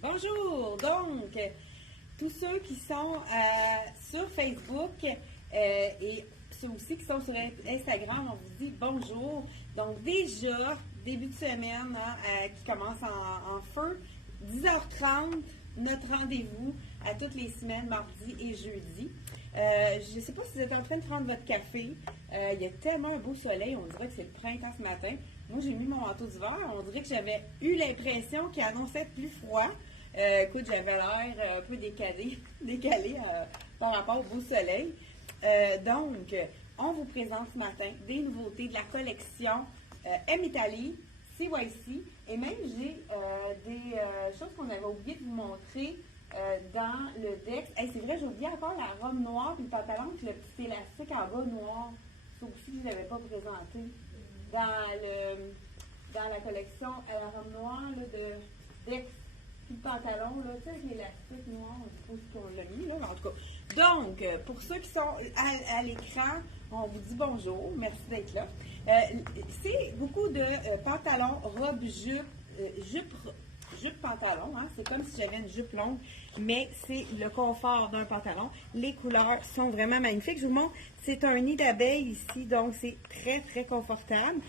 Bonjour! Donc, tous ceux qui sont sur Facebook et ceux aussi qui sont sur Instagram, on vous dit bonjour. Donc, déjà, début de semaine qui commence en feu, 10h30, notre rendez-vous à toutes les semaines, mardi et jeudi. Je ne sais pas si vous êtes en train de prendre votre café. Il y a tellement un beau soleil, on dirait que c'est le printemps ce matin. Moi, j'ai mis mon manteau d'hiver. On dirait que j'avais eu l'impression qu'il annonçait plus froid. Écoute, j'avais l'air un peu décalé par rapport au beau soleil. Donc, on vous présente ce matin des nouveautés de la collection M Italy, CYC. Et même, j'ai des choses qu'on avait oublié de vous montrer dans le Dex. Hey, c'est vrai, j'ai oublié encore la robe noire et le pantalon avec le petit élastique en bas noir. Ça aussi, je ne l'avais pas présenté. Dans la collection à la robe noire là, de Dex. Puis le pantalon, là, tu sais, avec l'élastique noir, je sais pas si on l'a mis, là, mais en tout cas. Donc, pour ceux qui sont à l'écran, on vous dit bonjour, merci d'être là. C'est beaucoup de pantalons, robes, jupe pantalon, hein? C'est comme si j'avais une jupe longue, mais c'est le confort d'un pantalon. Les couleurs sont vraiment magnifiques. Je vous montre, c'est un nid d'abeille ici, donc c'est très, très confortable.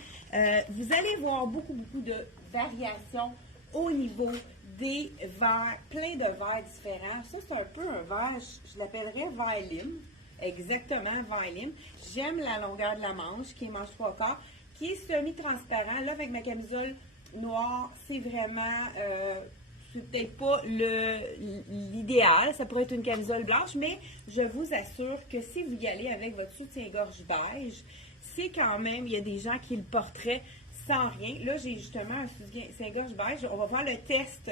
Vous allez voir beaucoup de variations au niveau des verres, plein de verres différents. Ça, c'est un peu un verre, je l'appellerais verre lime. Exactement, verre lime. J'aime la longueur de la manche, qui est manche 3/4, qui est semi-transparent. Là, avec ma camisole noire, c'est vraiment, c'est peut-être pas l'idéal. Ça pourrait être une camisole blanche, mais je vous assure que si vous y allez avec votre soutien-gorge beige, c'est quand même, il y a des gens qui le porteraient sans rien. Là, j'ai justement un soutien-gorge beige. On va voir le test,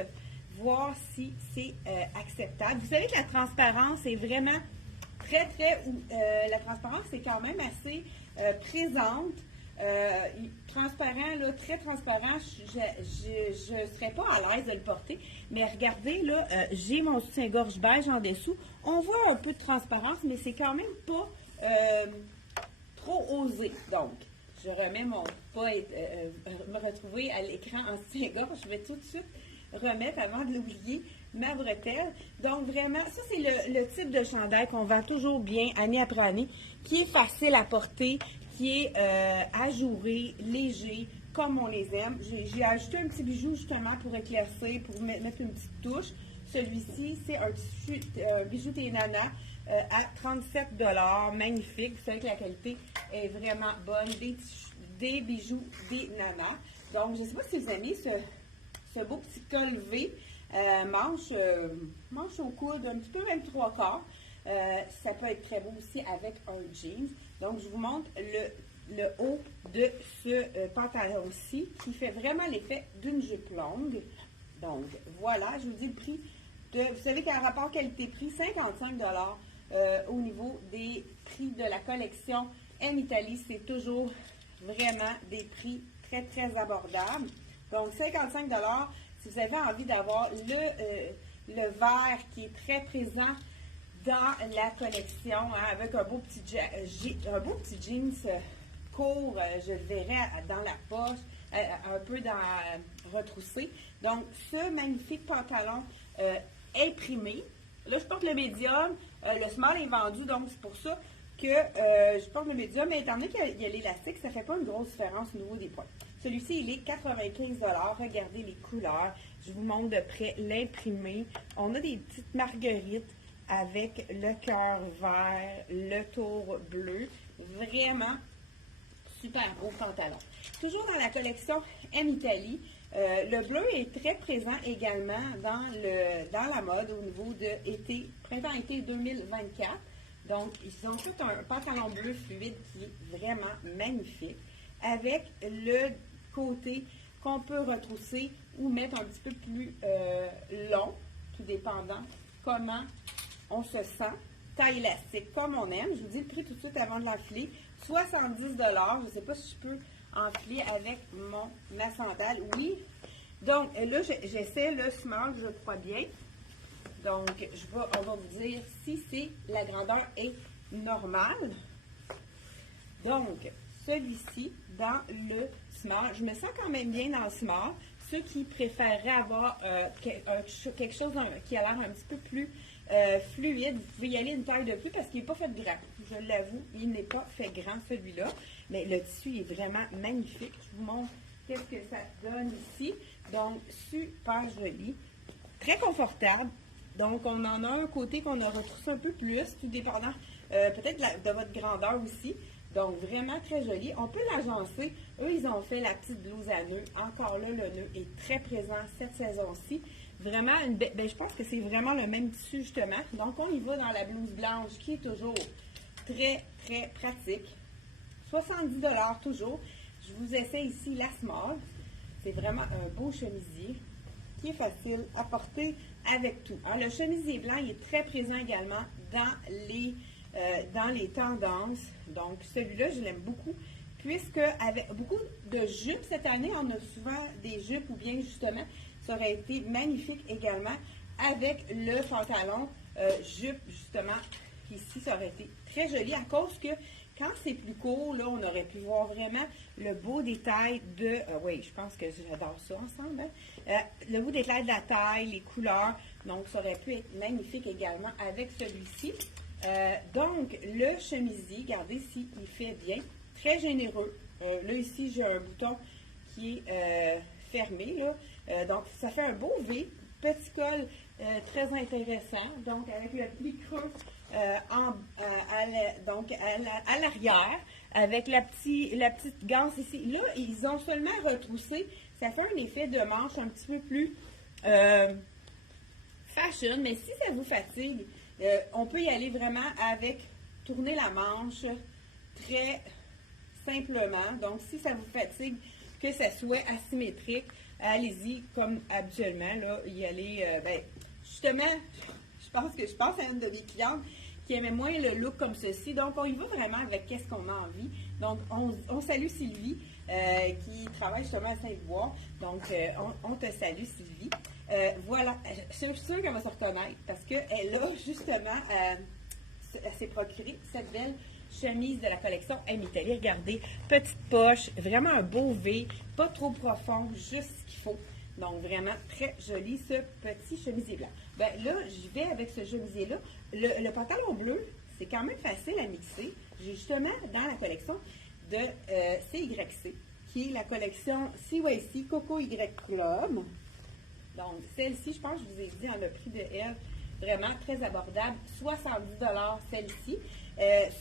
voir si c'est acceptable. Vous savez que la transparence est vraiment très, la transparence est quand même assez présente. Transparent, là, très transparent, je ne serais pas à l'aise de le porter. Mais regardez, là, j'ai mon soutien-gorge beige en dessous. On voit un peu de transparence, mais c'est quand même pas trop osé. Donc, je remets mon pas me retrouver à l'écran en soutien-gorge. Je vais tout de suite remettre, avant de l'oublier, ma bretelle. Donc, vraiment, ça, c'est le type de chandail qu'on vend toujours bien, année après année, qui est facile à porter, qui est ajouré, léger, comme on les aime. J'ai ajouté un petit bijou, justement, pour éclaircir, pour mettre une petite touche. Celui-ci, c'est un bijou des nanas à 37 $. Magnifique. Vous savez que la qualité est vraiment bonne. Des bijoux des nanas. Donc, je ne sais pas si vous aimez ce beau petit col V, manche au coude, un petit peu même 3/4. Ça peut être très beau aussi avec un jeans. Donc, je vous montre le haut de ce pantalon-ci qui fait vraiment l'effet d'une jupe longue. Donc, voilà, je vous dis le prix vous savez qu'un rapport qualité-prix, 55 $. Au niveau des prix de la collection M Italy, c'est toujours vraiment des prix très abordables. Donc, 55 $. Si vous avez envie d'avoir le vert qui est très présent dans la collection, hein, avec un beau petit jeans court, je le verrais dans la poche, un peu retroussé. Donc, ce magnifique pantalon imprimé. Là, je porte le médium. Le small est vendu, donc c'est pour ça que je porte le médium. Mais étant donné qu'il y a l'élastique, ça ne fait pas une grosse différence au niveau des points. Celui-ci, il est 95 $. Regardez les couleurs. Je vous montre de près l'imprimé. On a des petites marguerites avec le cœur vert, le tour bleu. Vraiment super beau pantalon. Toujours dans la collection M Italy. Le bleu est très présent également dans la mode au niveau de printemps-été 2024. Donc, ils ont tout un pantalon bleu fluide qui est vraiment magnifique, avec le côté qu'on peut retrousser ou mettre un petit peu plus long, tout dépendant comment on se sent. Taille élastique, comme on aime. Je vous dis le prix tout de suite avant de l'enfiler. 70 $. Je ne sais pas si je peux enfiler avec ma sandale. Oui. Donc, là, j'essaie le small, je crois bien. Donc, on va vous dire si la grandeur est normale. Donc, celui-ci, dans le small, je me sens quand même bien dans le small. ceux qui préféreraient avoir quelque chose qui a l'air un petit peu plus fluide, vous pouvez y aller une taille de plus parce qu'il n'est pas fait grand. Je l'avoue, il n'est pas fait grand celui-là, mais le tissu est vraiment magnifique. Je vous montre qu'est-ce que ça donne ici. Donc, super joli, très confortable. Donc, on en a un côté qu'on a retroussé un peu plus, tout dépendant peut-être de votre grandeur aussi. Donc, vraiment très joli. On peut l'agencer. Eux, ils ont fait la petite blouse à nœud. Encore là, le nœud est très présent cette saison-ci. Vraiment, je pense que c'est vraiment le même tissu, justement. Donc, on y va dans la blouse blanche, qui est toujours très, très pratique. 70 $ toujours. Je vous essaie ici la small. C'est vraiment un beau chemisier qui est facile à porter avec tout. Alors, le chemisier blanc, il est très présent également dans les tendances. Donc, celui-là, je l'aime beaucoup, puisque avec beaucoup de jupes cette année, on a souvent des jupes ou bien justement, ça aurait été magnifique également avec le pantalon jupe, justement. Ici, ça aurait été très joli à cause que quand c'est plus court, là, on aurait pu voir vraiment le beau détail de... oui, je pense que j'adore ça ensemble. Hein? Le beau détail de la taille, les couleurs. Donc, ça aurait pu être magnifique également avec celui-ci. Donc, le chemisier, regardez s'il fait bien. Très généreux. Là, ici, j'ai un bouton qui est fermé. Là. Donc, ça fait un beau V. Petit col très intéressant. Donc, avec le pli creux à l'arrière, avec la petite ganse ici. Là, ils ont seulement retroussé. Ça fait un effet de manche un petit peu plus fashion. Mais si ça vous fatigue, on peut y aller vraiment avec tourner la manche très simplement. Donc, si ça vous fatigue, que ça soit asymétrique, allez-y comme habituellement. Là, y aller, justement, je pense à une de mes clientes qui aimait moins le look comme ceci. Donc, on y va vraiment avec qu'est-ce qu'on a envie. Donc, on salue Sylvie, qui travaille justement à Saint-Bois. Donc, on te salue, Sylvie. Voilà, je suis sûre qu'elle va se reconnaître parce qu'elle a justement, elle s'est procurée cette belle chemise de la collection Italie. Regardez, petite poche, vraiment un beau V, pas trop profond, juste ce qu'il faut. Donc, vraiment très joli ce petit chemisier blanc. Ben là, j'y vais avec ce chemisier-là. Le pantalon bleu, c'est quand même facile à mixer. J'ai justement dans la collection de CYC, qui est la collection CYC Coco Y Club. Donc, celle-ci, je pense que je vous ai dit, le prix de elle, vraiment très abordable, 70 $ celle-ci.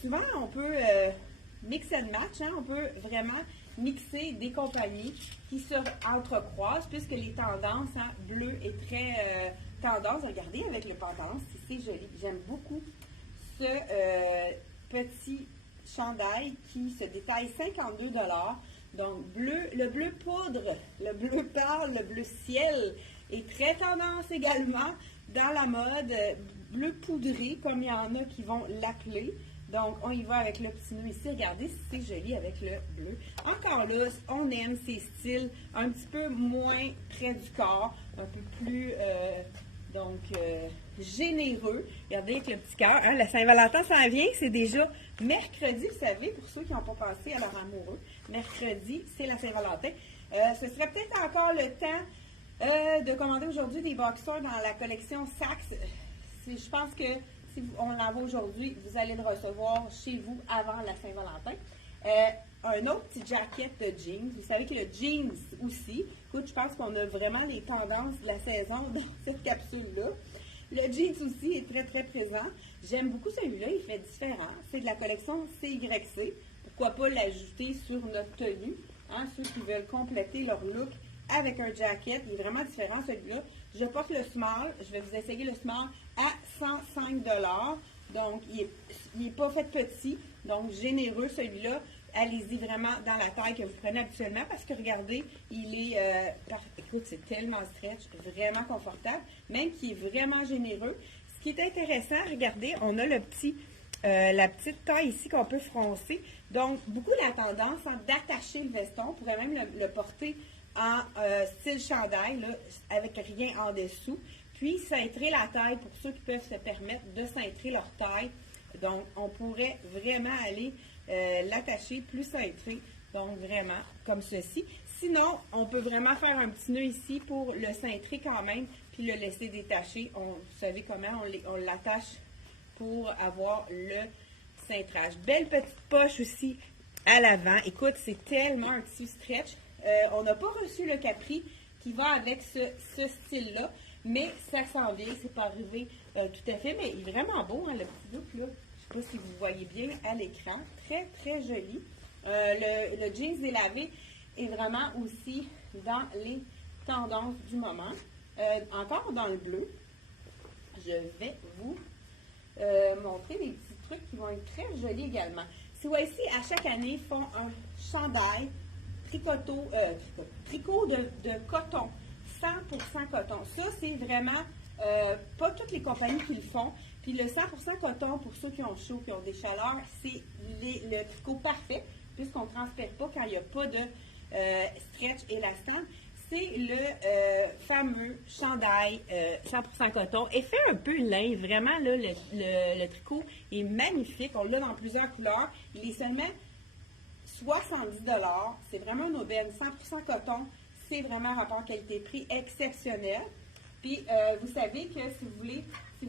Souvent, on peut mix and match, hein, on peut vraiment mixer des compagnies qui se entrecroisent, puisque les tendances, hein, bleu est très tendance. Regardez avec le pantalon, c'est joli. J'aime beaucoup ce petit chandail qui se détaille 52 $. Donc, le bleu poudre, le bleu pâle, le bleu ciel est très tendance également dans la mode. Bleu poudré, comme il y en a qui vont l'appeler. Donc, on y va avec le petit nœud ici. Regardez si c'est joli avec le bleu. Encore là, on aime ces styles un petit peu moins près du corps, un peu plus, généreux. Regardez avec le petit cœur. Hein, la Saint-Valentin s'en vient, c'est déjà mercredi, vous savez, pour ceux qui n'ont pas pensé à leur amoureux. Mercredi, c'est la Saint-Valentin. Ce serait peut-être encore le temps de commander aujourd'hui des boxers dans la collection Saks. Je pense que si on l'envoie aujourd'hui, vous allez le recevoir chez vous avant la Saint-Valentin. Un autre petit jacket de jeans. Vous savez que le jeans aussi, écoute, je pense qu'on a vraiment les tendances de la saison dans cette capsule-là. Le jeans aussi est très, très présent. J'aime beaucoup celui-là, il fait différent. C'est de la collection CYC. Pourquoi pas l'ajouter sur notre tenue, hein, ceux qui veulent compléter leur look avec un jacket. Il est vraiment différent celui-là. Je porte le small. Je vais vous essayer le small à 105 $. Donc, il n'est pas fait petit. Donc, généreux celui-là. Allez-y vraiment dans la taille que vous prenez habituellement parce que regardez, il est, écoute, c'est tellement stretch, vraiment confortable, même qu'il est vraiment généreux. Ce qui est intéressant, regardez, on a la petite taille ici qu'on peut froncer. Donc, beaucoup la tendance d'attacher le veston. On pourrait même le porter en style chandail, là, avec rien en dessous. Puis, cintrer la taille pour ceux qui peuvent se permettre de cintrer leur taille. Donc, on pourrait vraiment aller l'attacher plus cintré. Donc, vraiment, comme ceci. Sinon, on peut vraiment faire un petit nœud ici pour le cintrer quand même, puis le laisser détacher. Vous savez comment on l'attache pour avoir le cintrage. Belle petite poche aussi à l'avant. Écoute, c'est tellement un tissu stretch. On n'a pas reçu le capri qui va avec ce style-là, mais ça s'en vient. C'est pas arrivé tout à fait, mais il est vraiment beau, hein, le petit look là. Je ne sais pas si vous voyez bien à l'écran. Très, très joli. Le jeans délavé est vraiment aussi dans les tendances du moment. Encore dans le bleu, je vais vous montrer des petits trucs qui vont être très jolis également. Si vous voyez ici, à chaque année, ils font un chandail tricot de coton, 100% coton. Ça, c'est vraiment pas toutes les compagnies qui le font. Puis le 100% coton, pour ceux qui ont chaud, qui ont des chaleurs, c'est le tricot parfait, puisqu'on ne transpire pas quand il n'y a pas de stretch élastant. C'est le fameux chandail 100% coton. Effet un peu lin, vraiment, là, le tricot est magnifique. On l'a dans plusieurs couleurs. Il est seulement 70 $. C'est vraiment une aubaine. 100% coton, c'est vraiment un rapport qualité-prix exceptionnel. Puis, vous savez que si vous voulez, si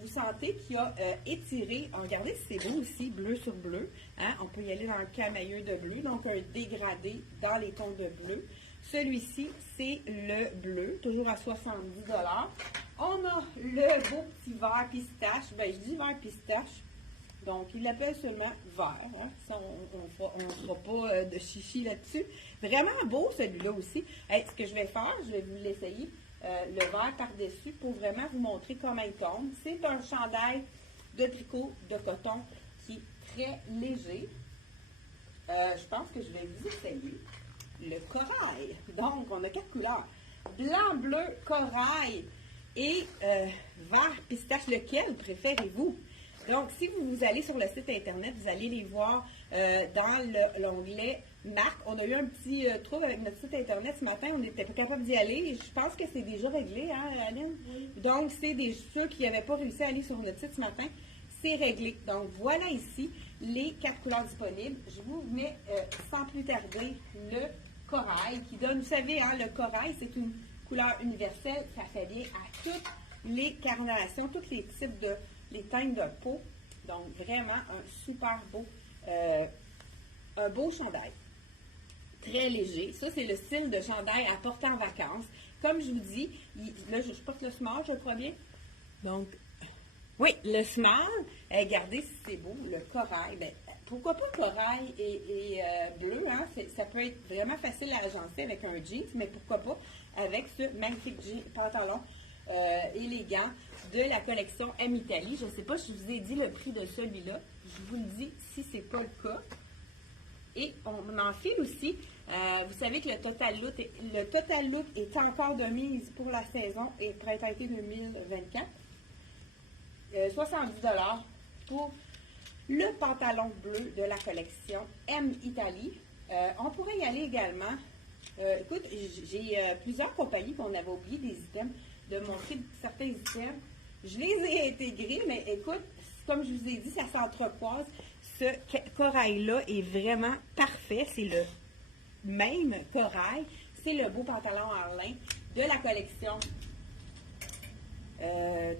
vous sentez qu'il a étiré, regardez si c'est beau aussi, bleu sur bleu. Hein? On peut y aller dans le camailleux de bleu, donc un dégradé dans les tons de bleu. Celui-ci, c'est le bleu, toujours à 70 $. On a le beau petit vert pistache. Ben, je dis vert pistache. Donc, il l'appelle seulement vert. Hein? Ça, on ne fera pas de chichi là-dessus. Vraiment beau celui-là aussi. Hey, ce que je vais faire, je vais vous l'essayer. Le vert par-dessus pour vraiment vous montrer comment il tombe. C'est un chandail de tricot de coton qui est très léger. Je pense que je vais vous essayer le corail. Donc, on a 4 couleurs. Blanc, bleu, corail et vert pistache. Lequel préférez-vous? Donc, si vous allez sur le site Internet, vous allez les voir dans l'onglet marque. On a eu un petit trouble avec notre site Internet ce matin. On n'était pas capable d'y aller. Je pense que c'est déjà réglé, hein, Aline? Oui. Donc, c'est ceux qui n'avaient pas réussi à aller sur notre site ce matin. C'est réglé. Donc, voilà ici les 4 couleurs disponibles. Je vous mets sans plus tarder le corail qui donne, vous savez, hein, le corail, c'est une couleur universelle. Ça fait bien à toutes les carnations, tous les types les teintes de peau. Donc, vraiment un super beau, un beau chandail. Très léger. Ça, c'est le style de chandail à porter en vacances. Comme je vous dis, là, je porte le small, je crois bien. Donc, oui, le small. Regardez si c'est beau, le corail. Ben, pourquoi pas corail et bleu, hein? Ça peut être vraiment facile à agencer avec un jeans, mais pourquoi pas avec ce magnifique pantalon élégant de la collection M Italie. Je ne sais pas si je vous ai dit le prix de celui-là. Je vous le dis si ce n'est pas le cas. Et on enfile aussi. Vous savez que le Total Look est encore de mise pour la saison et printemps-été 2024. 70 $ pour le pantalon bleu de la collection M Italie. On pourrait y aller également. Écoute, j'ai plusieurs compagnies qu'on avait oublié des items, de montrer certains items. Je les ai intégrés, mais écoute, comme je vous ai dit, ça s'entrecroise. Ce corail-là est vraiment parfait. C'est le même corail. C'est le beau pantalon en lin de la collection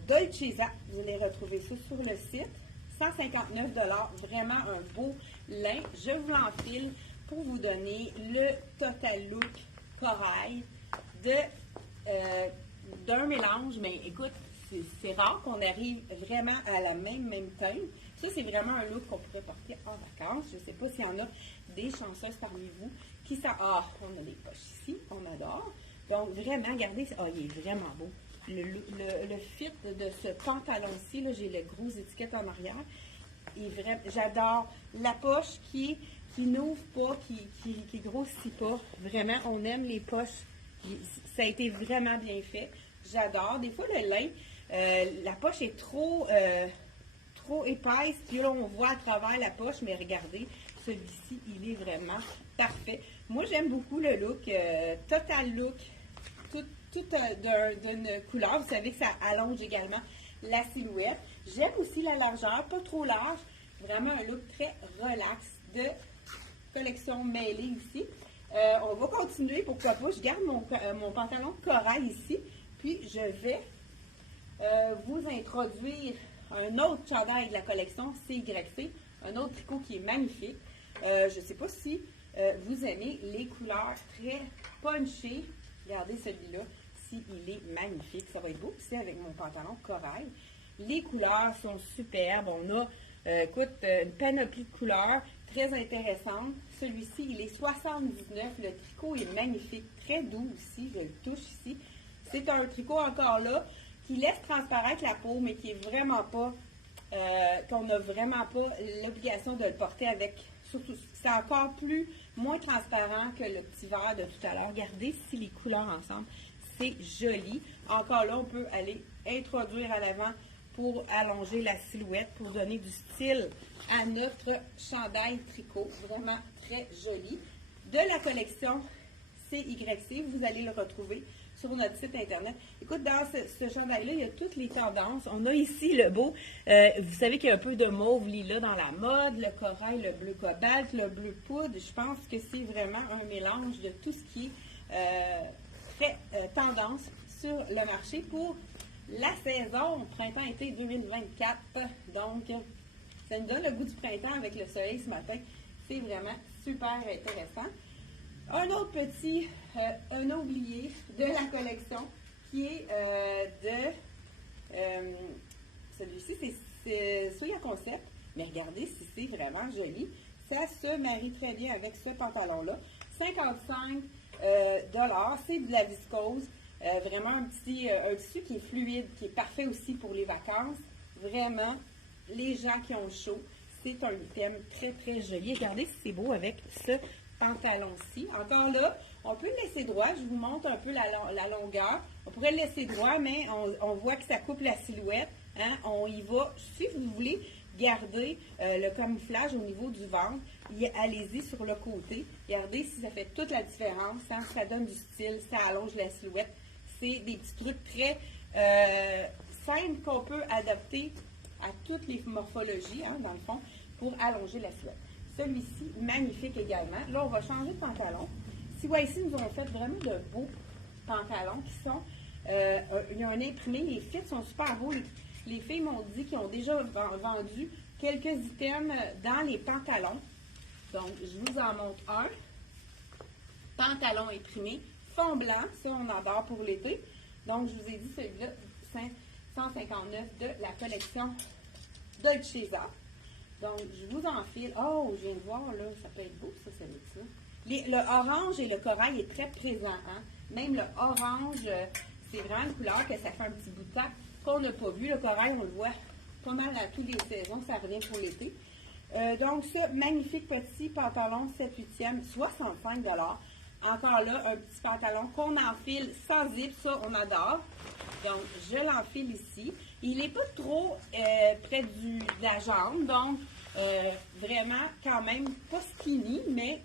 Dolcezza. Vous allez retrouver ça sur le site. 159 $. Vraiment un beau lin. Je vous l'enfile pour vous donner le Total Look corail d'un mélange. Mais écoute, c'est rare qu'on arrive vraiment à la même teinte. Ça, c'est vraiment un look qu'on pourrait porter en vacances. Je ne sais pas s'il y en a des chanceuses parmi vous qui savent. Ah, on a des poches ici, on adore. Donc, vraiment, regardez, il est vraiment beau. Le fit de ce pantalon-ci, là, j'ai le gros étiquette en arrière. J'adore la poche qui n'ouvre pas, qui grossit pas. Vraiment, on aime les poches. Ça a été vraiment bien fait. J'adore. Des fois, le lin, la poche est trop épaisse, puis là, on voit à travers la poche, mais regardez, celui-ci, il est vraiment parfait. Moi, j'aime beaucoup le look, Total Look, tout d'une couleur. Vous savez que ça allonge également la silhouette. J'aime aussi la largeur, pas trop large, vraiment un look très relax de collection mêlée ici. On va continuer, pourquoi pas. Je garde mon pantalon de corail ici, puis je vais vous introduire un autre chandail de la collection CYC, un autre tricot qui est magnifique. Je ne sais pas si vous aimez les couleurs très punchées. Regardez celui-là, il est magnifique. Ça va être beau aussi avec mon pantalon corail. Les couleurs sont superbes. On a, une panoplie de couleurs très intéressante. Celui-ci, il est 79. Le tricot est magnifique, très doux aussi. Je le touche ici. C'est un tricot encore là qui laisse transparaître la peau, mais qui est vraiment pas, qu'on n'a vraiment pas l'obligation de le porter avec. Surtout, c'est encore moins transparent que le petit vert de tout à l'heure. Regardez ici les couleurs ensemble. C'est joli. Encore là, on peut aller introduire à l'avant pour allonger la silhouette, pour donner du style à notre chandail tricot. Vraiment très joli. De la collection CYC, vous allez le retrouver sur notre site internet. Écoute, dans ce chandail-là, il y a toutes les tendances. On a ici le beau. Vous savez qu'il y a un peu de mauve lilas dans la mode, le corail, le bleu cobalt, le bleu poudre. Je pense que c'est vraiment un mélange de tout ce qui est très tendance sur le marché pour la saison printemps-été 2024. Donc, ça nous donne le goût du printemps avec le soleil ce matin. C'est vraiment super intéressant. Un autre petit, un oublié de la collection qui est celui-ci, c'est Soya Concept. Mais regardez si c'est vraiment joli. Ça se marie très bien avec ce pantalon-là. 55 $, c'est de la viscose. Vraiment un tissu qui est fluide, qui est parfait aussi pour les vacances. Vraiment, les gens qui ont chaud, c'est un item très, très joli. Regardez si c'est beau avec ce pantalon-ci. Encore là, on peut le laisser droit. Je vous montre un peu la longueur. On pourrait le laisser droit, mais on voit que ça coupe la silhouette. Hein? On y va. Si vous voulez garder le camouflage au niveau du ventre, allez-y sur le côté. Regardez si ça fait toute la différence. Hein? Ça donne du style, ça allonge la silhouette. C'est des petits trucs très simples qu'on peut adapter à toutes les morphologies, hein, dans le fond, pour allonger la silhouette. Celui-ci, magnifique également. Là, on va changer de pantalon. CYC nous ont fait vraiment de beaux pantalons qui sont, il y a un imprimé, les fits sont super beaux. Les filles m'ont dit qu'ils ont déjà vendu quelques items dans les pantalons. Donc, je vous en montre un. Pantalon imprimé, fond blanc, ça on adore pour l'été. Donc, je vous ai dit celui-là, 159 de la collection Dolce Vita. Donc, je vous enfile. Oh, je viens de voir, là, ça peut être beau, ça, ça. Le orange et le corail est très présent. Hein? Même le orange, c'est vraiment une couleur que ça fait un petit bout de temps qu'on n'a pas vu. Le corail, on le voit pas mal à toutes les saisons, ça revient pour l'été. Donc, ce magnifique petit pantalon 7/8e, 65 $. Encore là, un petit pantalon qu'on enfile sans zip, ça, on adore. Donc, je l'enfile ici. Il n'est pas trop près de la jambe, donc vraiment quand même pas skinny, mais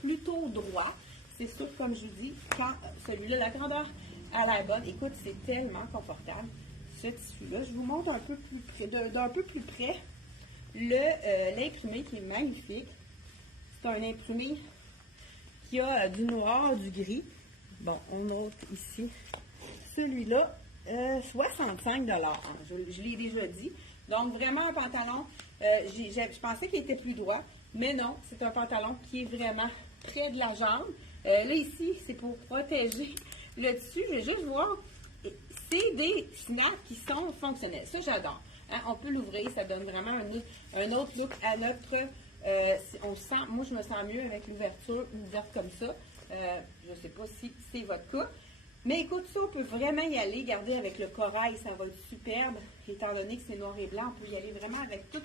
plutôt droit. C'est sûr, comme je vous dis, quand celui-là, la grandeur à la bonne, écoute, c'est tellement confortable, ce tissu-là. Je vous montre un peu plus près, d'un peu plus près, l'imprimé qui est magnifique. C'est un imprimé qui a du noir, du gris. Bon, on note ici celui-là. 65 $. Je l'ai déjà dit. Donc, vraiment un pantalon, je pensais qu'il était plus droit, mais non, c'est un pantalon qui est vraiment près de la jambe. Là, ici, c'est pour protéger le dessus. Je vais juste voir, c'est des snaps qui sont fonctionnels. Ça, j'adore. Hein? On peut l'ouvrir, ça donne vraiment un autre look à notre... on sent, moi, je me sens mieux avec l'ouverture ouverte comme ça. Je ne sais pas si c'est votre cas. Mais écoute, ça, on peut vraiment y aller, garder avec le corail, ça va être superbe. Étant donné que c'est noir et blanc, on peut y aller vraiment avec toutes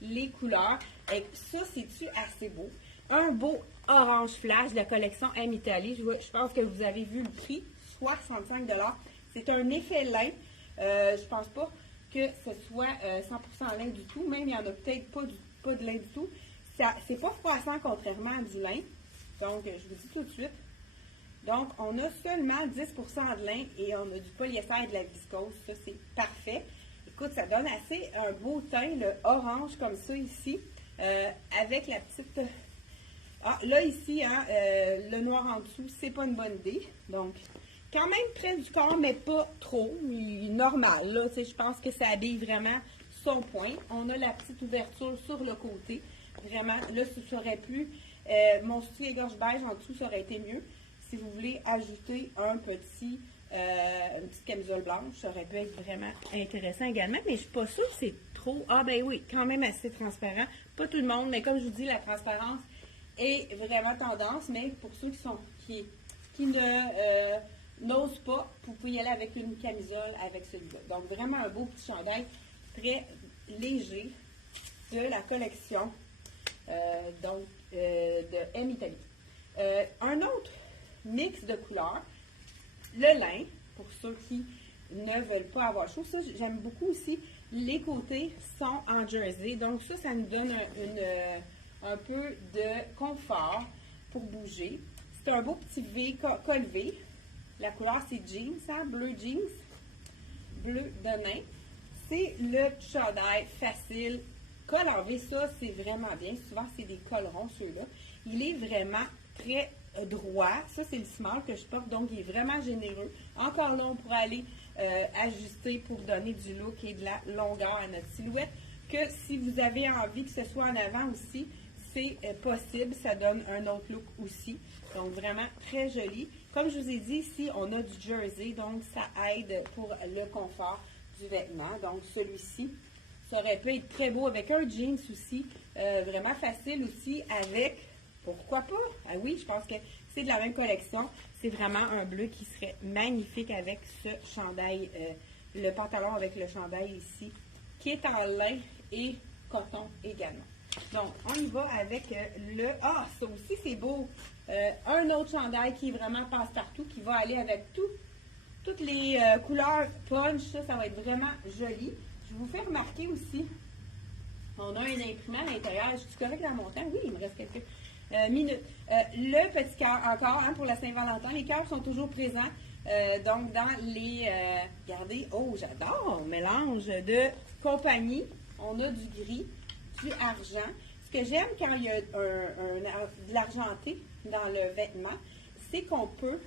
les couleurs. Et ça, c'est-tu assez beau? Un beau orange flash de la collection M Italie. Je pense que vous avez vu le prix, 65 $. C'est un effet lin. Je pense pas que ce soit 100% lin du tout. Même, il n'y en a peut-être pas de lin du tout. C'est pas froissant contrairement à du lin. Donc, je vous dis tout de suite. Donc, on a seulement 10% de lin et on a du polyester et de la viscose. Ça, c'est parfait. Écoute, ça donne assez un beau teint, le orange comme ça ici, avec la petite Ah, là, ici, hein, le noir en dessous, c'est pas une bonne idée. Donc, quand même près du corps, mais pas trop. Normal, là. Tu sais, je pense que ça habille vraiment son point. On a la petite ouverture sur le côté. Vraiment, là, ça aurait pu. Mon soutien-gorge beige en dessous, ça aurait été mieux. Si vous voulez ajouter une petite camisole blanche, ça aurait pu être vraiment intéressant également. Mais je suis pas sûre que c'est trop. Ah, ben oui, quand même assez transparent. Pas tout le monde, mais comme je vous dis, la transparence est vraiment tendance. Mais pour ceux qui n'osent pas, vous pouvez y aller avec une camisole avec celui-là. Donc, vraiment un beau petit chandail très léger de la collection de M Italie. Un autre mix de couleurs, le lin, pour ceux qui ne veulent pas avoir chaud. Ça, j'aime beaucoup aussi. Les côtés sont en jersey, donc ça nous donne un peu de confort pour bouger. C'est un beau petit V, col V. La couleur, c'est jeans, hein, bleu jeans, bleu de nain. C'est le chandail facile. Col en V, ça, c'est vraiment bien. Souvent, c'est des cols ronds, ceux-là. Il est vraiment très droit. Ça, c'est le small que je porte, donc il est vraiment généreux. Encore là, on pourrait aller ajuster pour donner du look et de la longueur à notre silhouette. Que si vous avez envie que ce soit en avant aussi, c'est possible. Ça donne un autre look aussi. Donc, vraiment très joli. Comme je vous ai dit, ici, on a du jersey, donc ça aide pour le confort du vêtement. Donc, celui-ci, ça aurait pu être très beau avec un jeans aussi. Vraiment facile aussi avec, pourquoi pas? Ah oui, je pense que c'est de la même collection. C'est vraiment un bleu qui serait magnifique avec ce chandail, le pantalon avec le chandail ici, qui est en lin et coton également. Donc, on y va avec ah, ça aussi c'est beau. Un autre chandail qui est vraiment passe-partout, qui va aller avec toutes les couleurs punch. Ça va être vraiment joli. Je vous fais remarquer aussi, on a un imprimant à l'intérieur. Je suis correcte dans mon temps? Oui, il me reste quelques minutes. Le petit cœur, encore, hein, pour la Saint-Valentin, les cœurs sont toujours présents. Donc, dans les... regardez, oh, j'adore! Mélange de compagnie. On a du gris, du argent. Ce que j'aime quand il y a de l'argenté dans le vêtement, c'est qu'on peut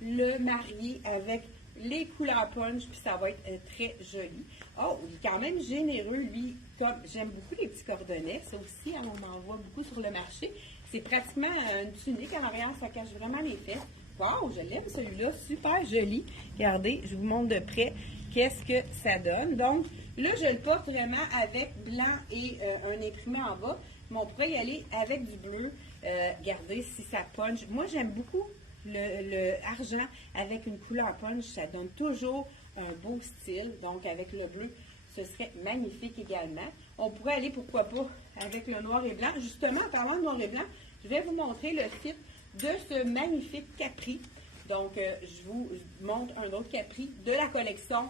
le marier avec les couleurs punch, puis ça va être très joli. Oh, il est quand même généreux, lui. Comme j'aime beaucoup les petits cordonnets, ça aussi, hein, on en voit beaucoup sur le marché. C'est pratiquement une tunique en arrière, ça cache vraiment les fesses. Wow, je l'aime celui-là, super joli. Regardez, je vous montre de près qu'est-ce que ça donne. Donc, là, je le porte vraiment avec blanc et un imprimé en bas, mais on pourrait y aller avec du bleu. Regardez si ça punch. Moi, j'aime beaucoup le argent avec une couleur punch, ça donne toujours un beau style. Donc, avec le bleu, ce serait magnifique également. On pourrait aller, pourquoi pas, avec le noir et blanc. Justement, en parlant de noir et blanc, je vais vous montrer le fit de ce magnifique capri. Donc, je vous montre un autre capri de la collection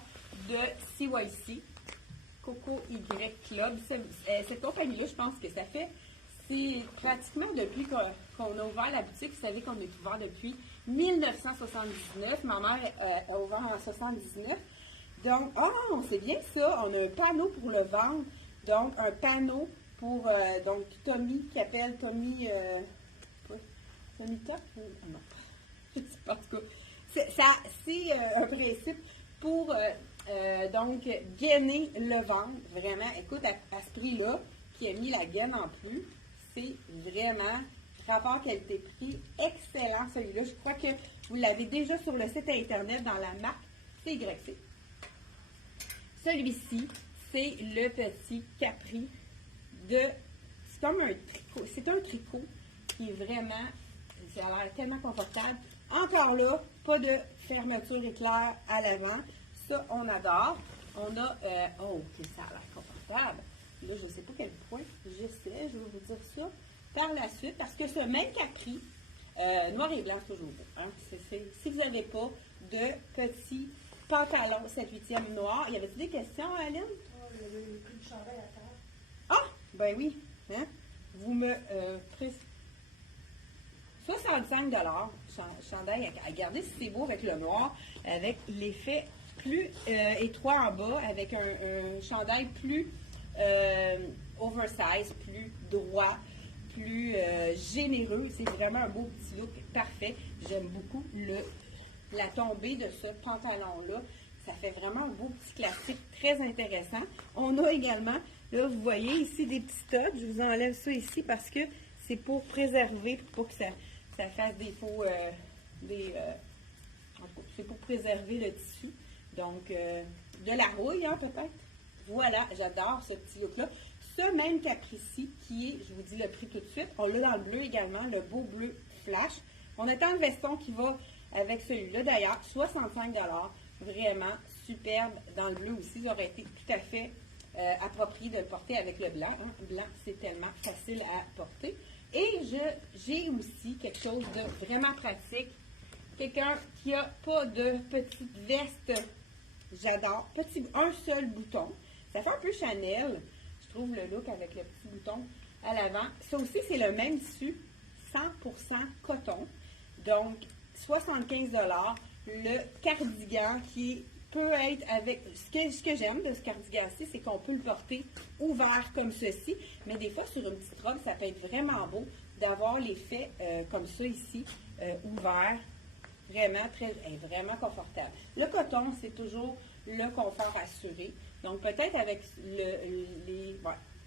de CYC, Coco Y Club. Cette compagnie-là, je pense que ça fait, c'est pratiquement depuis qu'on a ouvert la boutique. Vous savez qu'on est ouvert depuis 1979. Ma mère a ouvert en 1979. Donc, oh, c'est bien ça. On a un panneau pour le vendre. Donc, un panneau pour donc Tommy, qui appelle Tommy... Tommy Top? Non. Je ne sais pas, en tout cas. C'est un principe pour donc gainer le ventre. Vraiment, écoute, à ce prix-là, qui a mis la gaine en plus, c'est vraiment rapport qualité-prix excellent celui-là. Je crois que vous l'avez déjà sur le site internet dans la marque CYC. Celui-ci, c'est le petit capri de... C'est comme un tricot. C'est un tricot qui est vraiment... Ça a l'air tellement confortable. Encore là, pas de fermeture éclair à l'avant. Ça, on adore. On a... oh, ok, ça a l'air confortable. Là, je ne sais pas quel point j'essaie. Je vais vous dire ça par la suite. Parce que ce même capri, noir et blanc, c'est toujours beau. Hein? Si vous n'avez pas de petits pantalons 7/8e noir, y avait-il des questions, Aline? Oh, il y avait le prix du chandail à terre. Ah, ben oui. Hein? Vous me... 65 chandail. Regardez si c'est beau avec le noir, avec l'effet plus étroit en bas, avec un chandail plus oversize, plus droit, plus généreux. C'est vraiment un beau petit look parfait. J'aime beaucoup la tombée de ce pantalon-là. Ça fait vraiment un beau petit classique très intéressant. On a également, là, vous voyez ici des petits studs. Je vous enlève ça ici parce que c'est pour préserver, pour pas que ça fasse des faux... c'est pour préserver le tissu. Donc, de la rouille, hein, peut-être. Voilà, j'adore ce petit look-là. Ce même caprici qui est, je vous dis le prix tout de suite, on l'a dans le bleu également, le beau bleu flash. On attend le veston qui va avec celui-là. D'ailleurs, 65 $. Vraiment superbe dans le bleu aussi. Ça aurait été tout à fait approprié de le porter avec le blanc. Hein. Le blanc, c'est tellement facile à porter. Et j'ai aussi quelque chose de vraiment pratique. Quelqu'un qui n'a pas de petite veste, j'adore. Un seul bouton. Ça fait un peu Chanel, je trouve, le look avec le petit bouton à l'avant. Ça aussi, c'est le même tissu, 100% coton. Donc, 75 $. Le cardigan qui peut être avec... Ce que j'aime de ce cardigan-ci, c'est qu'on peut le porter ouvert comme ceci. Mais des fois, sur une petite robe, ça peut être vraiment beau d'avoir l'effet comme ça ici, ouvert. Vraiment confortable. Le coton, c'est toujours le confort assuré. Donc, peut-être avec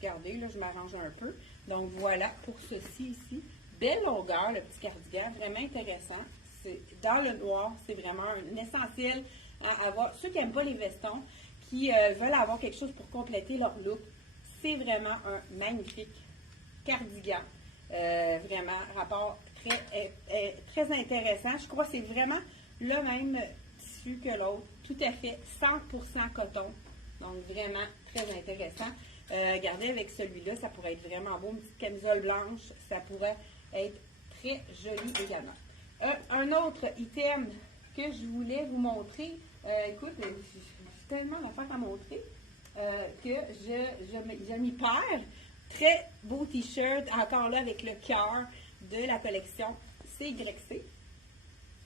regardez, là, je m'arrange un peu. Donc, voilà pour ceci ici. Belle longueur, le petit cardigan, vraiment intéressant. Dans le noir, c'est vraiment un essentiel à avoir. Ceux qui n'aiment pas les vestons, qui veulent avoir quelque chose pour compléter leur look, c'est vraiment un magnifique cardigan. Vraiment, rapport très intéressant. Je crois que c'est vraiment le même tissu que l'autre. Tout à fait 100% coton. Donc, vraiment très intéressant. Regardez, avec celui-là, ça pourrait être vraiment beau. Une petite camisole blanche, ça pourrait être très joli également. Un autre item que je voulais vous montrer. Écoute, j'ai tellement d'affaires à montrer que je m'y perds. Très beau t-shirt, encore là avec le cœur de la collection CYC.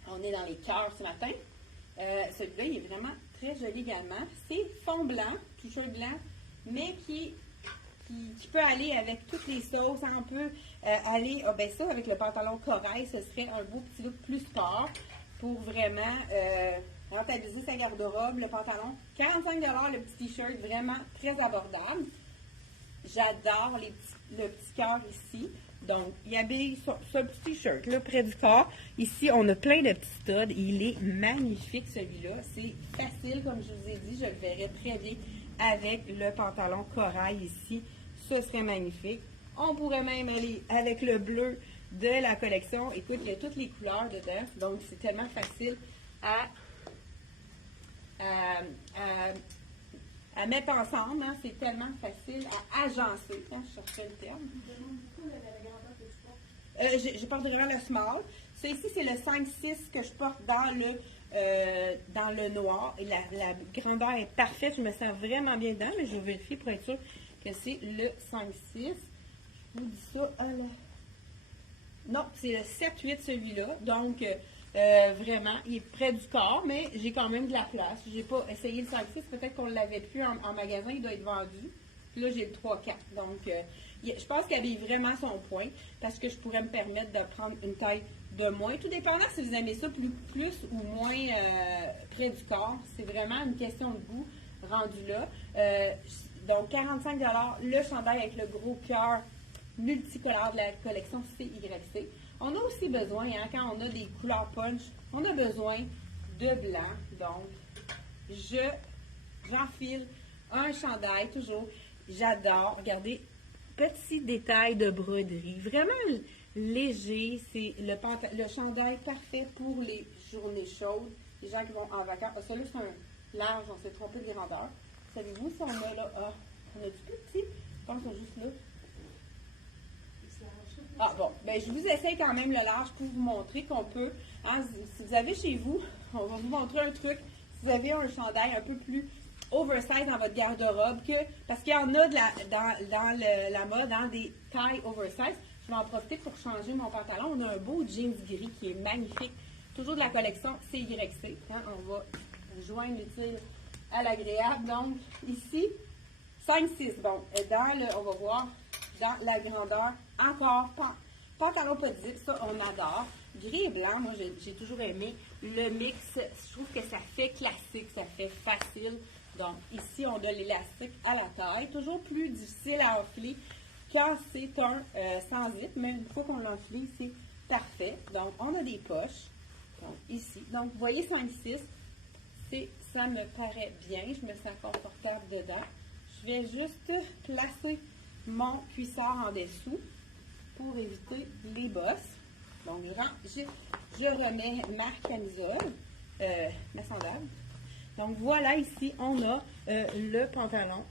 On est dans les cœurs ce matin. Celui-là, il est vraiment très joli également. C'est fond blanc, t-shirt blanc, mais qui peut aller avec toutes les sauces. On peut aller, ça, avec le pantalon corail, ce serait un beau petit look plus sport pour vraiment rentabiliser sa garde-robe. Le pantalon, 45 $, le petit t-shirt, vraiment très abordable. J'adore le petit cœur ici. Donc, il habille ce petit t-shirt là près du corps. Ici, on a plein de petits studs. Il est magnifique celui-là. C'est facile, comme je vous ai dit. Je le verrai très bien avec le pantalon corail ici. Ce serait magnifique. On pourrait même aller avec le bleu de la collection. Écoute, il y a toutes les couleurs dedans. Donc, c'est tellement facile à mettre ensemble. Hein. C'est tellement facile à agencer. Hein, je cherchais le terme. Je porte vraiment le small. Ça ici, c'est le 5-6 que je porte dans le noir. Et la grandeur est parfaite. Je me sens vraiment bien dedans, mais je vais vérifier pour être sûr que c'est le 5-6. Je vous dis ça. Non, c'est le 7-8 celui-là. Donc, vraiment, il est près du corps, mais j'ai quand même de la place. J'ai pas essayé le 5-6. Peut-être qu'on ne l'avait plus en magasin. Il doit être vendu. Puis là, j'ai le 3-4. Donc, je pense qu'il habille vraiment son point parce que je pourrais me permettre de prendre une taille de moins. Tout dépendant si vous aimez ça plus ou moins près du corps. C'est vraiment une question de goût rendu là. Donc, 45 $, le chandail avec le gros cœur multicolore de la collection CYC. On a aussi besoin, hein, quand on a des couleurs punch, on a besoin de blanc. Donc, j'enfile un chandail toujours. J'adore. Regardez, petit détail de broderie. Vraiment léger. C'est le chandail parfait pour les journées chaudes. Les gens qui vont en vacances. Celui-là, c'est un large. On s'est trompé de grandeur. Savez-vous si on a là? On a du plus petit? Je pense qu'on est juste là. Ah bon, ben je vous essaye quand même le large pour vous montrer qu'on peut, hein, si vous avez chez vous, on va vous montrer un truc, si vous avez un chandail un peu plus oversize dans votre garde-robe, parce qu'il y en a dans la mode, dans des tailles oversize, je vais en profiter pour changer mon pantalon. On a un beau jeans gris qui est magnifique, toujours de la collection CYC, hein, on va joindre l'utile à l'agréable. Donc ici, 5-6. Bon, on va voir dans la grandeur, encore pantalon pas de zip, ça on adore. Gris et blanc, moi j'ai toujours aimé le mix. Je trouve que ça fait classique, ça fait facile. Donc ici, on a l'élastique à la taille. Toujours plus difficile à enfiler quand c'est un sans zip, mais une fois qu'on l'a enfilé, c'est parfait. Donc on a des poches. Donc ici. Donc vous voyez 5-6, ça me paraît bien. Je me sens confortable dedans. Je vais juste placer mon cuissard en dessous pour éviter les bosses. Donc, je remets ma camisole, ma sandale. Donc, voilà ici, on a le pantalon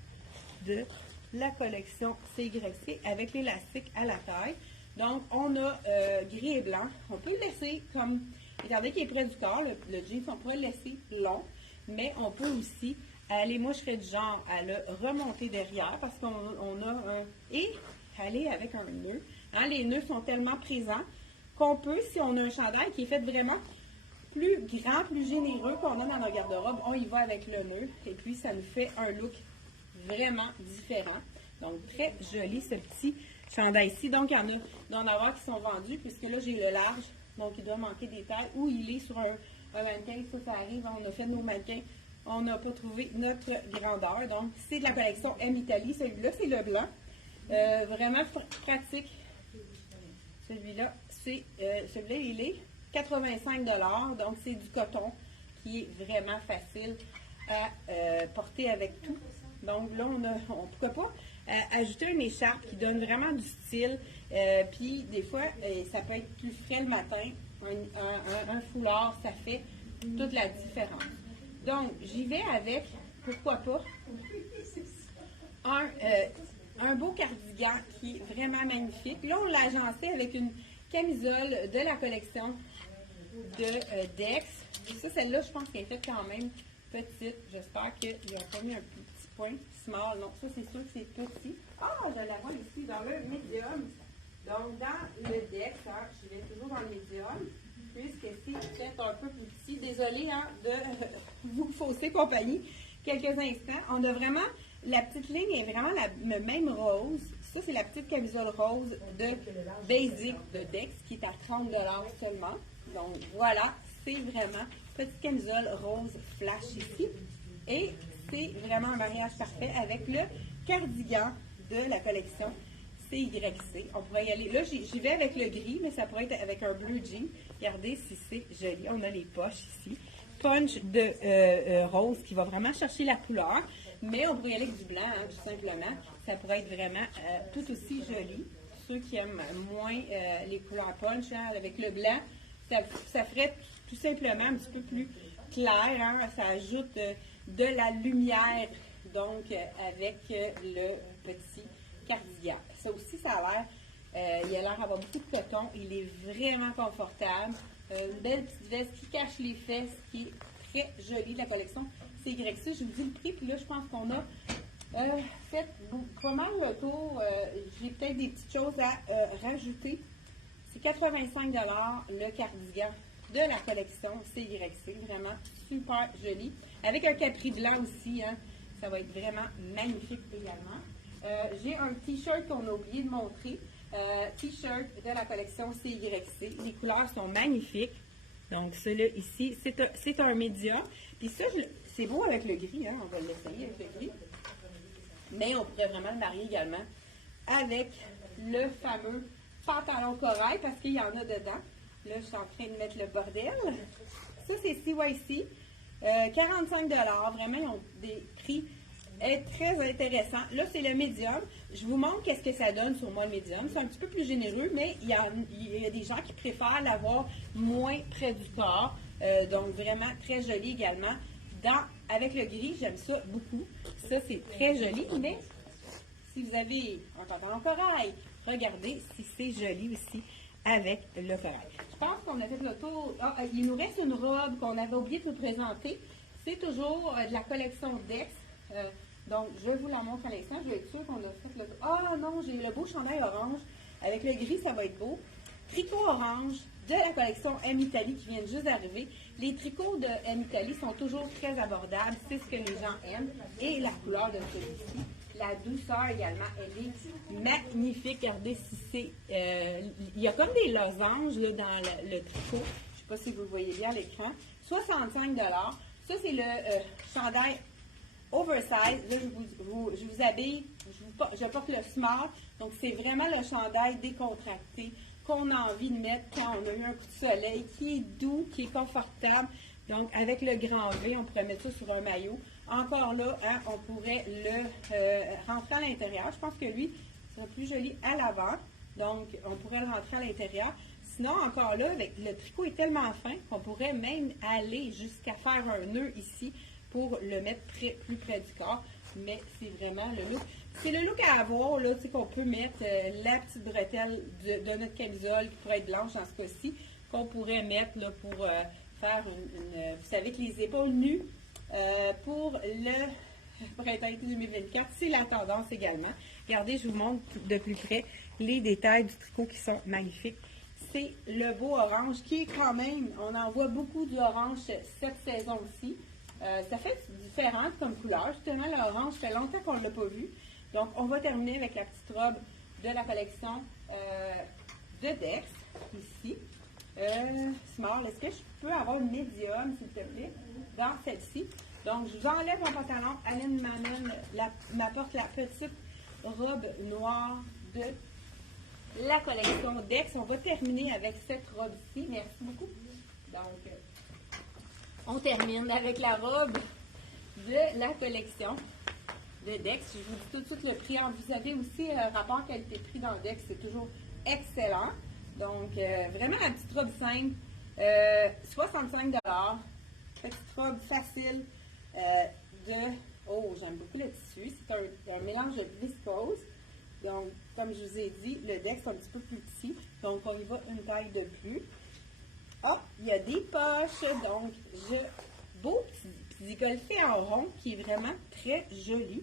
de la collection CYC avec l'élastique à la taille. Donc, on a gris et blanc. On peut le laisser comme, regardez qu'il est près du corps, le jeans, on pourrait le laisser long, mais on peut aussi aller, moi je serais du genre à le remonter derrière parce qu'on a un, et aller avec un nœud. Hein, les nœuds sont tellement présents qu'on peut, si on a un chandail qui est fait vraiment plus grand, plus généreux qu'on a dans notre garde-robe, on y va avec le nœud et puis ça nous fait un look vraiment différent. Donc très joli ce petit chandail-ci. Donc il y en a qui sont vendus puisque là j'ai le large, donc il doit manquer des tailles ou il est sur un mannequin, ça arrive, on a fait nos mannequins, on n'a pas trouvé notre grandeur. Donc c'est de la collection M Italie, celui-là c'est le blanc, vraiment pratique. Celui-là, celui-là, il est 85 $, donc c'est du coton qui est vraiment facile à porter avec tout. Donc là, pourquoi pas ajouter une écharpe qui donne vraiment du style. Puis des fois, ça peut être plus frais le matin. Un foulard, ça fait toute la différence. Donc, j'y vais avec, pourquoi pas, un beau cardigan qui est vraiment magnifique. Là, on l'a agencé avec une camisole de la collection de Dex. Ça, celle-là, je pense qu'elle est faite quand même petite. J'espère qu'ils n'ont pas mis un petit point small. Non, ça, c'est sûr que c'est petit. Ah, je la vois ici dans le médium. Donc, dans le Dex, hein, je vais toujours dans le médium, puisque c'est peut-être un peu plus petit. Désolée de vous fausser compagnie quelques instants. On a vraiment... La petite ligne est vraiment le même rose. Ça, c'est la petite camisole rose de Basic de Dex qui est à 30 $ seulement. Donc, voilà, c'est vraiment petite camisole rose flash ici. Et c'est vraiment un mariage parfait avec le cardigan de la collection CYC. On pourrait y aller. Là, j'y vais avec le gris, mais ça pourrait être avec un bleu jean. Regardez si c'est joli. On a les poches ici. Punch de rose qui va vraiment chercher la couleur. Mais on pourrait y aller avec du blanc, hein, tout simplement. Ça pourrait être vraiment tout aussi joli. Ceux qui aiment moins les couleurs punch, hein, avec le blanc, ça ferait tout simplement un petit peu plus clair. Hein, ça ajoute de la lumière, donc, avec le petit cardigan. Ça aussi, ça a l'air, il a l'air d'avoir beaucoup de coton. Il est vraiment confortable. Une belle petite veste qui cache les fesses, qui est très jolie de la collection CYC. Je vous dis le prix, puis là, je pense qu'on a fait pas mal le tour. J'ai peut-être des petites choses à rajouter. C'est 85 $ le cardigan de la collection CYC. Vraiment super joli. Avec un capri blanc aussi, hein, ça va être vraiment magnifique également. J'ai un t-shirt qu'on a oublié de montrer. T-shirt de la collection CYC. Les couleurs sont magnifiques. Donc, celui-là ici, c'est un médium. Puis ça, c'est beau avec le gris, hein, on va l'essayer avec le gris. Mais on pourrait vraiment le marier également avec le fameux pantalon corail parce qu'il y en a dedans. Là, je suis en train de mettre le bordel. Ça, c'est CYC. 45 $. Vraiment, ils ont des prix très intéressants. Là, c'est le médium. Je vous montre qu'est-ce que ça donne sur moi, le médium. C'est un petit peu plus généreux, mais il y a des gens qui préfèrent l'avoir moins près du corps. Donc, vraiment très joli également. Avec le gris, j'aime ça beaucoup. Ça, c'est très joli, mais si vous avez un pantalon corail, regardez si c'est joli aussi avec le corail. Je pense qu'on a fait le tour. Il nous reste une robe qu'on avait oublié de vous présenter. C'est toujours de la collection Dex. Donc, je vous la montre à l'instant. Je vais être sûre qu'on a fait le tour. Ah non, j'ai le beau chandail orange. Avec le gris, ça va être beau. Tricot orange de la collection M Italie qui vient juste d'arriver. Les tricots de M Italie sont toujours très abordables. C'est ce que les gens aiment. Et la couleur de celui-ci, la douceur également, elle est magnifique. Regardez si c'est... il y a comme des losanges là, dans le tricot. Je ne sais pas si vous le voyez bien à l'écran. 65 $. Ça, c'est le chandail oversize. Là, je vous habille, je porte le smart. Donc, c'est vraiment le chandail décontracté qu'on a envie de mettre quand on a eu un coup de soleil, qui est doux, qui est confortable. Donc, avec le grand V, on pourrait mettre ça sur un maillot. Encore là, hein, on pourrait le rentrer à l'intérieur. Je pense que lui sera plus joli à l'avant. Donc, on pourrait le rentrer à l'intérieur. Sinon, encore là, le tricot est tellement fin qu'on pourrait même aller jusqu'à faire un nœud ici pour le mettre plus près du corps. Mais c'est vraiment le look. C'est le look à avoir, là, tu sais, qu'on peut mettre la petite bretelle de notre camisole qui pourrait être blanche dans ce cas-ci, qu'on pourrait mettre là, pour faire vous savez que les épaules nues pour le printemps 2024, c'est la tendance également. Regardez, je vous montre de plus près les détails du tricot qui sont magnifiques. C'est le beau orange qui est quand même, on en voit beaucoup d'orange cette saison-ci. Ça fait différent comme couleur. Justement, l'orange, ça fait longtemps qu'on ne l'a pas vu. Donc, on va terminer avec la petite robe de la collection de Dex, ici. Small, est-ce que je peux avoir une médium, s'il te plaît, dans celle-ci? Donc, je vous enlève mon pantalon. Aline m'apporte la petite robe noire de la collection Dex. On va terminer avec cette robe-ci. Merci beaucoup. Donc, on termine avec la robe de la collection de Dex. Je vous dis tout de suite le prix. Vous avez aussi le rapport qualité-prix dans Dex. C'est toujours excellent. Donc, vraiment la petite robe simple. 65 $. Petite robe facile oh, j'aime beaucoup le tissu. C'est un mélange de viscose. Donc, comme je vous ai dit, le Dex est un petit peu plus petit. Donc, on y va une taille de plus. Ah, il y a des poches. Donc, beau petit décolleté en rond qui est vraiment très joli.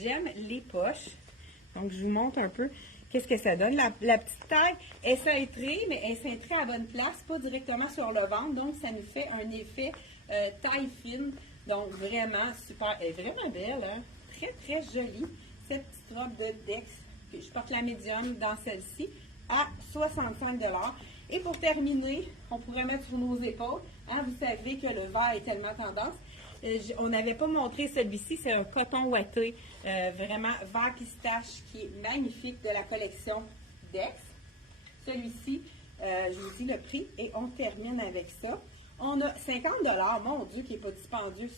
J'aime les poches. Donc, je vous montre un peu qu'est-ce que ça donne. La petite taille est cintrée, mais elle est cintrée à bonne place, pas directement sur le ventre. Donc, ça nous fait un effet taille fine. Donc, vraiment super. Elle est vraiment belle, hein? Très, très jolie. Cette petite robe de Dex. Je porte la médium dans celle-ci à 65 $. Et pour terminer, on pourrait mettre sur nos épaules. Hein, vous savez que le vert est tellement tendance. On n'avait pas montré celui-ci, c'est un coton ouaté, vraiment vert pistache, qui est magnifique de la collection Dex. Celui-ci, je vous dis le prix et on termine avec ça. On a 50 $, mon Dieu, qui n'est pas dispendieux.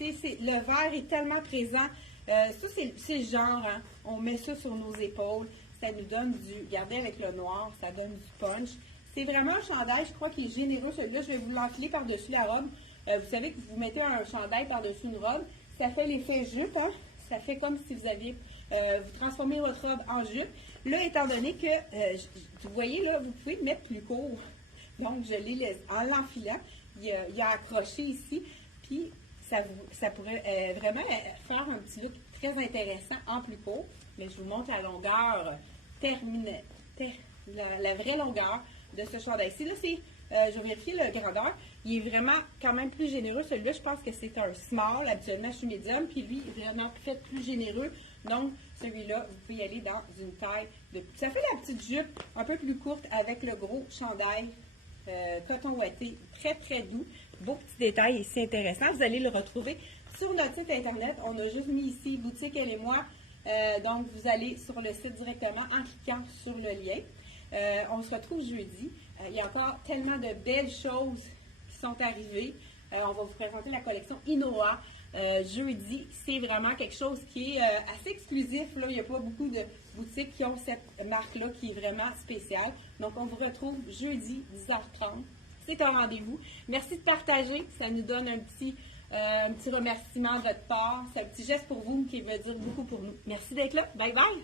Le vert est tellement présent. Ça, c'est le genre, hein, on met ça sur nos épaules. Ça nous donne regardez avec le noir, ça donne du punch. C'est vraiment un chandail, je crois qu'il est généreux. Celui-là, je vais vous l'enfiler par-dessus la robe. Vous savez que vous mettez un chandail par-dessus une robe, ça fait l'effet jupe, hein? Ça fait comme si vous aviez, vous transformez votre robe en jupe. Là, étant donné que, vous voyez, là, vous pouvez le mettre plus court. Donc, je l'ai en l'enfilant, il y a accroché ici, puis ça pourrait vraiment faire un petit look très intéressant en plus court. Mais je vous montre la longueur terminée, la vraie longueur de ce chandail-ci. Là, je vais vérifier le grandeur. Il est vraiment quand même plus généreux. Celui-là, je pense que c'est un small. Habituellement, je suis médium. Puis lui, il est vraiment fait plus généreux. Donc, celui-là, vous pouvez y aller dans une taille de... Ça fait la petite jupe un peu plus courte avec le gros chandail coton ouaté. Très, très doux. Beau petit détail ici intéressant. Vous allez le retrouver sur notre site Internet. On a juste mis ici « Boutique Elle et moi ». Donc, vous allez sur le site directement en cliquant sur le lien. On se retrouve jeudi. Il y a encore tellement de belles choses qui sont arrivées. On va vous présenter la collection Inoa jeudi. C'est vraiment quelque chose qui est assez exclusif. Là. Il n'y a pas beaucoup de boutiques qui ont cette marque-là qui est vraiment spéciale. Donc, on vous retrouve jeudi 10h30. C'est un rendez-vous. Merci de partager. Ça nous donne un petit remerciement de votre part. C'est un petit geste pour vous qui veut dire beaucoup pour nous. Merci d'être là. Bye bye!